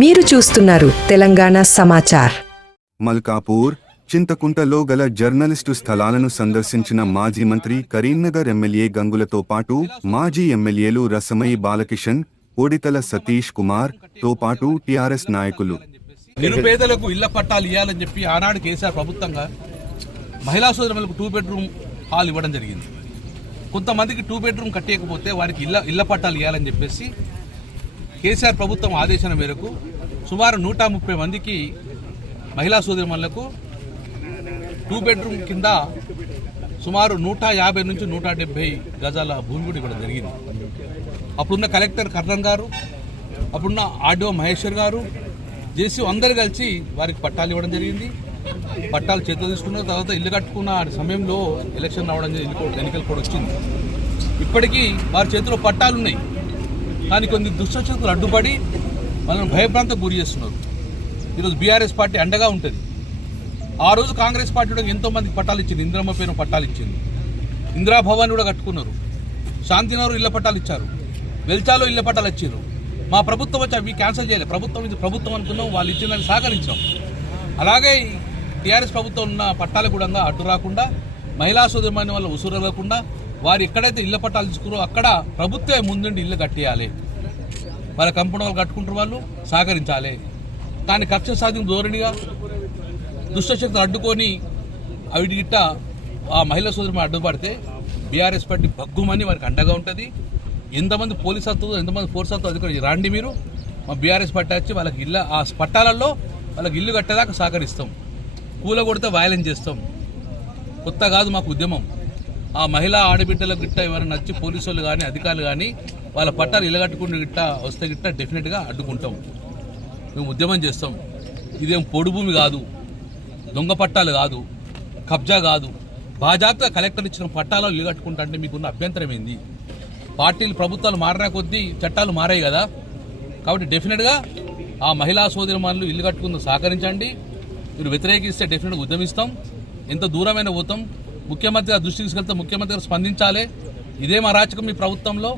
మీరు చూస్తున్నారు తెలంగాణ సమాచార్. మల్కాపూర్ చింతకుంటలో గల జర్నలిస్టు స్థలాలను సందర్శించిన మాజీ మంత్రి కరీంనగర్ ఎమ్మెల్యే గంగులతో పాటు మాజీ ఎమ్మెల్యేలు రసమయి బాలకిషన్ కోడితల సతీష్ కుమార్తో పాటు టీఆర్ఎస్ నాయకులు. నిరుపేదలకు ఇళ్ళ పట్టాలు ఇవ్వాలని చెప్పి ఆనాడు కేసీఆర్ ప్రభుత్వంగా మహిళా సోదరులకు టూ బెడ్రూమ్ హాల్ ఇవ్వడం జరిగింది. కొంతమందికి టూ బెడ్రూమ్ కట్టేయకపోతే వారికి ఇళ్ళ ఇళ్ళ పట్టాలు ఇవ్వాలని చెప్పేసి కేసీఆర్ ప్రభుత్వం ఆదేశం మేరకు సుమారు నూట ముప్పై మందికి మహిళా సోదరిమణులకు టూ బెడ్రూమ్ కింద సుమారు నూట యాభై నుంచి నూట డెబ్బై గజాల భూమి కూడా ఇక్కడ జరిగింది. అప్పుడున్న కలెక్టర్ కర్ణన్ గారు అప్పుడున్న ఆర్డీఓ మహేశ్వర్ గారు జేసీ అందరు కలిసి వారికి పట్టాలు ఇవ్వడం జరిగింది. పట్టాలు చేతులు తీసుకున్న తర్వాత ఇల్లు కట్టుకున్న సమయంలో ఎలక్షన్ రావడం జరిగింది, ఎన్నికలు ఎన్నికలు కూడా వచ్చింది. ఇప్పటికీ వారి చేతిలో పట్టాలు ఉన్నాయి. కానీ కొన్ని దుష్టశక్తులు అడ్డుపడి వాళ్ళని భయభ్రాంతకు గురి చేస్తున్నారు. ఈరోజు బీఆర్ఎస్ పార్టీ అండగా ఉంటుంది. ఆ రోజు కాంగ్రెస్ పార్టీ కూడా ఎంతో మందికి పట్టాలు ఇచ్చింది. ఇందిరమ్మ పేరు పట్టాలు ఇచ్చింది. ఇందిరా భవన్ కూడా కట్టుకున్నారు. శాంతినగర్ ఇళ్ళ పట్టాలు ఇచ్చారు. వెల్చాలో ఇళ్ళ పట్టాలు ఇచ్చారు. మా ప్రభుత్వం వచ్చి అవి క్యాన్సిల్ చేయలేదు ప్రభుత్వం ఇది ప్రభుత్వం అనుకున్నాం వాళ్ళు ఇచ్చిన దాన్ని సహకరించాం అలాగే టీఆర్ఎస్ ప్రభుత్వం ఉన్న పట్టాలు కూడా అడ్డు రాకుండా మహిళా సోదరిమైన వాళ్ళ ఉసురు లేకుండా వారు ఎక్కడైతే ఇళ్ళ పట్టాలు తీసుకురో అక్కడ ప్రభుత్వమే ముందుండి ఇల్లు కట్టేయాలి. వాళ్ళ కంపెనీ వాళ్ళు కట్టుకుంటారు వాళ్ళు సహకరించాలి. కానీ కక్ష సాధింపు ధోరణిగా దుష్టశక్తులు అడ్డుకొని అవిటి గిట్ట ఆ మహిళా సోదరి అడ్డుపడితే బీఆర్ఎస్ పార్టీ భగ్గుమని వారికి అండగా ఉంటుంది. ఎంతమంది పోలీస్ అత్తు ఎంతమంది ఫోర్స్ అత్తు అధికారులు రాండి మీరు. మా బీఆర్ఎస్ పార్టీ వచ్చి వాళ్ళకి ఇళ్ళ ఆ పట్టాలలో వాళ్ళకి ఇల్లు కట్టేదాకా సహకరిస్తాం. కూల కొడితే వైలెన్స్ చేస్తాం. కొత్త కాదు మాకు ఉద్యమం. ఆ మహిళా ఆడబిడ్డల గిట్ట ఎవరైనా వచ్చి పోలీసు వాళ్ళు కానీ అధికారులు కానీ వాళ్ళ పట్టాలు ఇల్లు కట్టుకుని గిట్ట వస్తే గిట్ట డెఫినెట్గా అడ్డుకుంటాం. మేము ఉద్యమం చేస్తాం. ఇదేం పొడి భూమి కాదు. దొంగ పట్టాలు కాదు. కబ్జా కాదు. బాజాప్తా కలెక్టర్ ఇచ్చిన పట్టాలో ఇల్లు కట్టుకుంటా అంటే మీకున్న అభ్యంతరం ఏంది? పార్టీలు ప్రభుత్వాలు మారినా కొద్దీ చట్టాలు మారాయి కదా. కాబట్టి డెఫినెట్గా ఆ మహిళా సోదరిమానులు ఇల్లు కట్టుకుందుకు సహకరించండి. మీరు వ్యతిరేకిస్తే డెఫినెట్గా ఉద్యమిస్తాం. ఎంత దూరమైన పోతాం. ముఖ్యమంత్రి ఆ దృష్టికి తీసుకెళ్తే ముఖ్యమంత్రి గారు స్పందించాలి. ఇదేం అరాచకం మీ ప్రభుత్వంలో.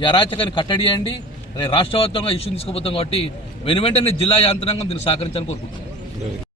ఈ అరాచకాన్ని కట్టడియండి రేపు రాష్ట్ర వ్యాప్తంగా ఇష్యూ తీసుకుపోతాం కాబట్టి వెను వెంటనే జిల్లా యాంత్రాంగం దీన్ని సహకరించాలని కోరుకుంటున్నాను